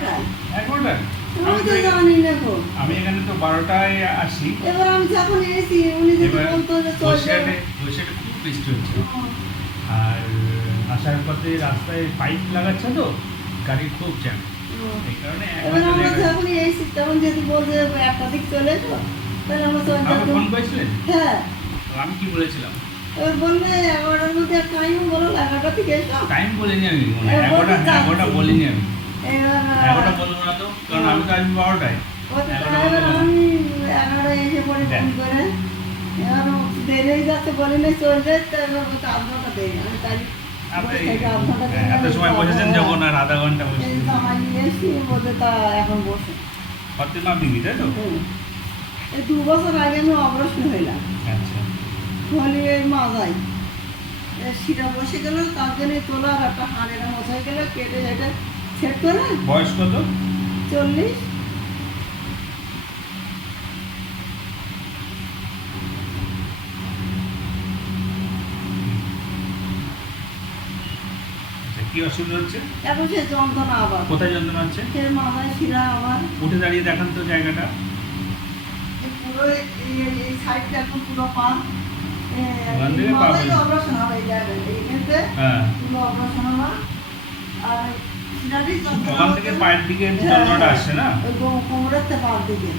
11টায়। 11টায়? আমি তো জানি না গো। আমি এখানে তো 12টায় আসি। এবার আমি যখন এসেছি উনি যদি এবার বলতো যে চল বসিরহাটে খুব বৃষ্টি হচ্ছে। আর আসার পথে রাস্তায় পাইপ লাগাচ্ছে তো গাড়ির খুব জ্যাম। এই কারণে এবার আমরা যখন এসেছি তখন যদি বলছে 1টা দিক চলে এসো, তাহলে আমরা চলে আমাকে যেতাম। ফোন করেছিলেন? হ্যাঁ। তো আমি কি বলেছিলাম? এবার বললে 11টার মধ্যে টাইম বলো 11টা থেকে এসো। টাইম বলিনি আমি, মনে হয় 11টা বলিনি আমি। এবার 11টা বলবো না তো, কারণ আমি তো আসবি 12টায়। এবার আমি 11টায় এসে পরে ফোন করে এবার দেরি হয়ে যাচ্ছে বলে না চলে যাচ্ছে, এবার বলছে 1/2 ঘন্টা দেরি। আমি তাই এত সময় বসেছেন যখন, আর আধা ঘন্টা বসে আমার নিয়ে এসছি বলতে তা এখন বসে ফতেমা বিবি, তাই তো? এই 2 বছর আগে আমি অপারেশন হইলাম। আচ্ছা। হলি এই মাজায় শিরা বসে গেল, তার জন্য তোলা আর একটা হাড়ের মশাই গেল, কেটে যেটা সেট করে। বয়স কত? 40। কি অসুবিধা হচ্ছে? এখন সে যন্ত্রণা আবার। কোথায় যন্ত্রণা হচ্ছে? সে মাথায় শিরা আবার। উঠে দাঁড়িয়ে দেখান তো জায়গাটা। পুরো এই সাইডটা এখন পুরো পা অপারেশন হবে, এই জায়গায় এইখানতে পুরো অপারেশন হবে। আর শিরাটি ওখান থেকে পায়ের দিকে যন্ত্রণাটা আসছে না? ওই কোমরের থেকে পায়ের দিকে।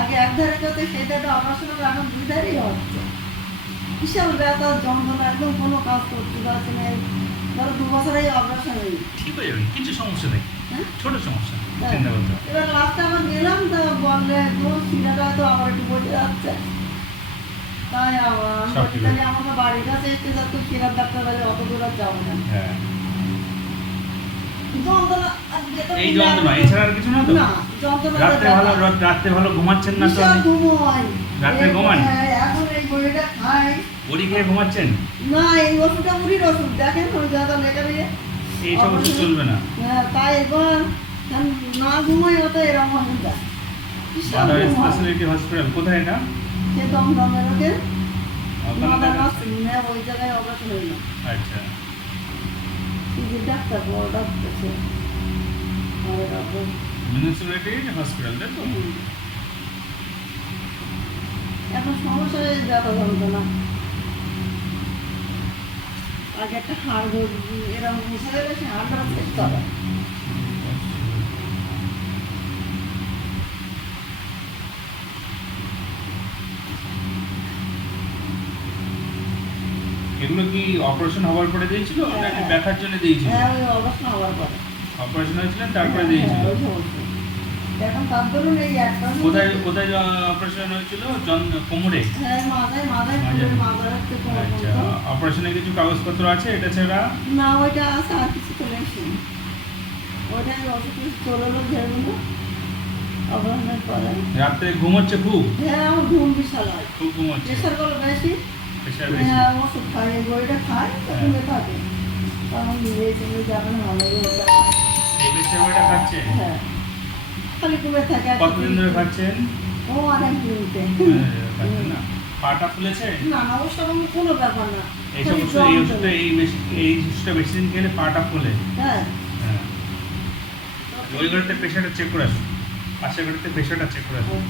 আগে এক ধারে করতে সেই ধারে অপারেশন হবে, এখন 2 ধারেই হচ্ছে। বিশাল ব্যথা যন্ত্রণা, একদম কোনো কাজ করতে পারছে না। ধরো 2 বছর এই অপারেশন হয়ে ঠিক হয়ে যাবে, কিছু সমস্যা নেই, ছোট সমস্যা, হ্যাঁ। চিন্তা করতে হবে। এবার লাস্টে আবার গেলাম, তো বললে তো শিরাটা তো আবার একটু বসে যাচ্ছে। তাই তাহলে আমাকে বাড়ির কাছে এসে যাচ্ছে, শিরার ডাক্তার বাড়ি অত দূর আর যাবো না। হ্যাঁ, যন্ত্রণা এই যন্ত্রণা, এছাড়া আর কিছু না তো? না, যন্ত্রণা রাত্রে ভালো ঘুমাচ্ছেন না তো? ঘুম হয়। রাত্রে ঘুমান? এখন এই বড়িটা খাই। বড়ি খেয়ে ঘুমাচ্ছেন? না, এই ওষুধটা মুড়ির ওষুধ, দেখেন ওই জায়গা লেগে দিয়ে এইসব ওষুধ চলবে না। তাই এবার না ঘুমাই অত এরকম ওষুধটা মাদার স্পেশালিটি হসপিটাল কোথায় এটা? সে দমদমের ওকে মাদার ওখানে? নার্সিং ওই জায়গায় অপারেশন হইল। আচ্ছা। যে ডাক্তার বড় ডাক্তার সে মিউনিসিপ্যালিটি হসপিটাল, তাই তো? এখন সমস্যা হয়ে ব্যথা যন্ত্রণা। আগে একটা হাড় এরকম মিশে গেলে সে হাড়টা চেক করে। এগুলো কি অপারেশন হওয়ার পরে দিয়েছিল নাকি ব্যথার জন্য দিয়েছিল? হ্যাঁ, ওই অপারেশন হওয়ার পরে। অপারেশন হয়েছিলেন তারপরে দিয়েছিল? এখন তার ধরুন এই একটা কোথায় কোথায় অপারেশন হয়েছিল? কোমরে? হ্যাঁ, মাথায় মাথায় হচ্ছে কোমর আচ্ছা, পর্যন্ত। অপারেশনের কিছু কাগজপত্র আছে এটা ছাড়া? না, ওইটা আছে, আর কিছু চলে আসেনি। ওইটাই অসুখ চললো ধরুন অপারেশনের পরে। রাত্রে ঘুমোচ্ছে খুব? হ্যাঁ, আমার ঘুম বিশাল হয়। খুব ঘুমোচ্ছে? প্রেশার গুলো বেশি। প্রেশার বেশি? হ্যাঁ, ওষুধ খাই, এই বইটা খাই, ঘুমে থাকে। তখন নিজেই তুমি যাবেন ভালো। এই প্রেশার বইটা খাচ্ছে? হ্যাঁ, খালি ঘুমে থাকে। কতদিন ধরে খাচ্ছেন? ও অনেক দিনতে। খাচ্ছেন না? পাটা ফুলেছে? না না, ওর সঙ্গে কোনো ব্যাপার না। এইসব ওষুধ, এই ওষুধটা বেশি দিন খেলে পাটা ফুলে। হ্যাঁ, হ্যাঁ, ওই ঘরেতে প্রেশারটা চেক করে আসুন, পাশের ঘরেতে প্রেশারটা চেক করে আসুন।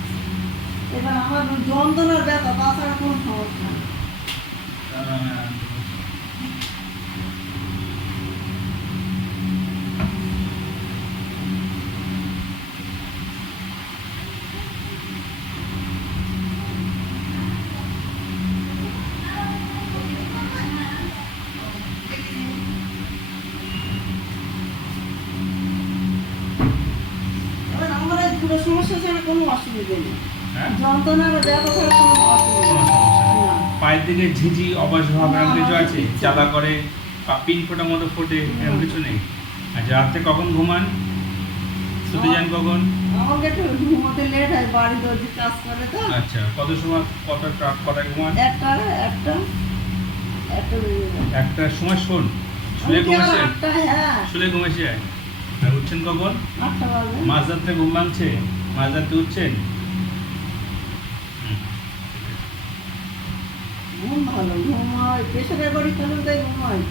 এবার আমার যন্ত্রণার ব্যথা, তাছাড়া কোনো সমস্যা নেই। এবার আমার এই দুটো সমস্যা ছাড়া কোনো অসুবিধা নেই। হ্যাঁ? যন্ত্রণার ব্যথা ছাড়া কোনো অসুবিধা কোনো নেই। সমস্যা নেই। না। পায়ের দিকে ঝিঝি অবাস ভাব এমন কিছু না, আছে? কিছু জ্বালা করে বা পিন ফোটার মতো ফোটে, এমন কিছু নেই? আচ্ছা, রাত্রে কখন ঘুমান? শুতে যান কখন? আমাকে একটু ঘুমোতে লেট হয়, বাড়িতে ওই যে কাজ করে তো। আচ্ছা, কত সময় কটায় ঘুমান? একটা বেজে যায়। একটার সময় শোন, শুলে আমি কি ঘুমেছে? আবার 8টা, হ্যাঁ, শুলে ঘুমেছে যায়? আর উঠছেন কখন? 8টা বাজে। মাঝরাত্রে ঘুম ভাঙছে? মাঝরাত্রে উঠছেন? ঘুম ভালো, ঘুম হয়, প্রেশারের বড়ি খেলে তাই ঘুম হয়।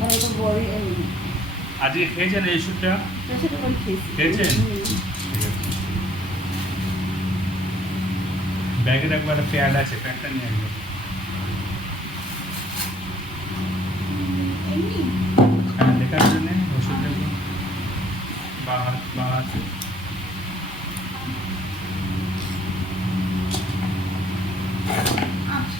আর ওটা বড়ি আজকে খেয়েছেন এই ওষুধটা? প্রেসারেবল খেয়েছি। খেয়েছেন? ঠিক আছে। ব্যাগে রাখবো, একটা প্যাড আছে, প্যাডটা নিয়ে আসবো। এমনি হ্যাঁ, লেখার জন্য ওষুধ দেবো বা আছে। আচ্ছা,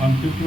কম্পিউটার